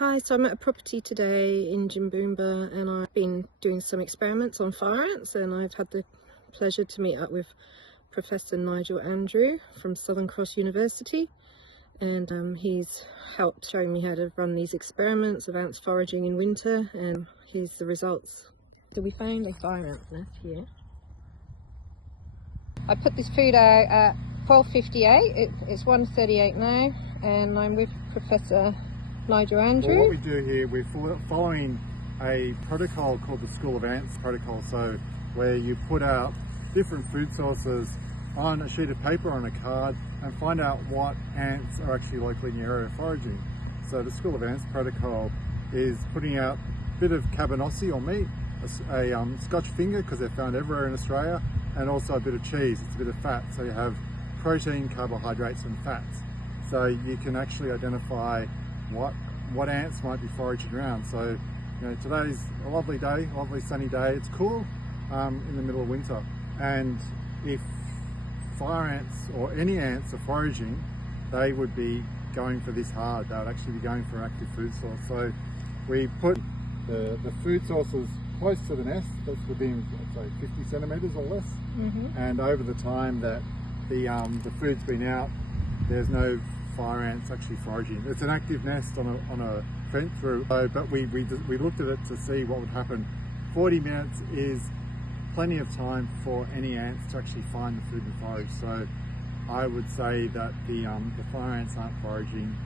Hi, so I'm at a property today in Jimboomba and I've been doing some experiments on fire ants, and I've had the pleasure to meet up with Professor Nigel Andrew from Southern Cross University, and he's helped show me how to run these experiments of ants foraging in winter, and here's the results. So we found a fire ant nest here. I put this food out at 12:58, it's 1:38 now, and I'm with Professor Nigel Andrew. Well, what we do here, we're following a protocol called the School of Ants protocol. So where you put out different food sources on a sheet of paper, on a card, and find out what ants are actually locally in your area foraging. So the School of Ants protocol is putting out a bit of cabanossi or meat, a Scotch finger because they're found everywhere in Australia, and also a bit of cheese. It's a bit of fat, so you have protein, carbohydrates and fats. So you can actually identify what ants might be foraging around. So, you know, today's a lovely day, lovely sunny day. It's cool in the middle of winter, and if fire ants or any ants are foraging, they would be going for this hard. They would actually be going for an active food source. So we put the food sources close to the nest, that's within, say, 50 centimetres or less. And over the time that the food's been out, there's no fire ants actually foraging. It's an active nest on a fence through, but we looked at it to see what would happen. 40 minutes is plenty of time for any ants to actually find the food and forage. So I would say that the fire ants aren't foraging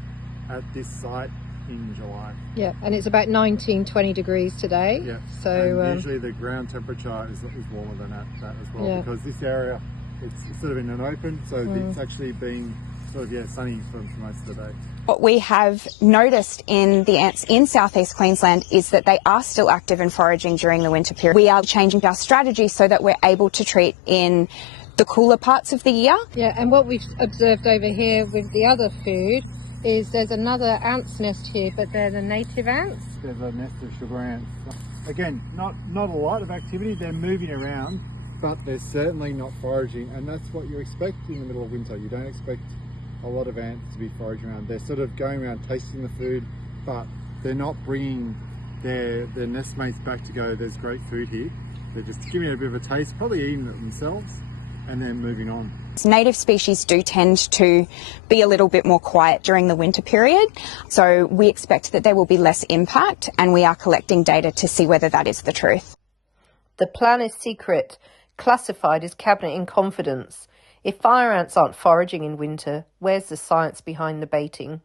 at this site in July. Yeah, and it's about 19-20 degrees today. Yeah, so and usually the ground temperature is warmer than that as well, because this area, it's sort of in an open, so it's actually been sort of sunny for most of the day. What we have noticed in the ants in southeast Queensland is that they are still active and foraging during the winter period. We are changing our strategy so that we're able to treat in the cooler parts of the year. Yeah, and what we've observed over here with the other food is there's another ant's nest here, but they're the native ants. There's a nest of sugar ants. Again, not a lot of activity. They're moving around, but they're certainly not foraging, and that's what you expect in the middle of winter. You don't expect a lot of ants to be foraging around. They're sort of going around tasting the food, but they're not bringing their nest mates back to go, there's great food here. They're just giving it a bit of a taste, probably eating it themselves, and then moving on. Native species do tend to be a little bit more quiet during the winter period, so we expect that there will be less impact, and we are collecting data to see whether that is the truth. The plan is secret, classified as cabinet in confidence. If fire ants aren't foraging in winter, where's the science behind the baiting?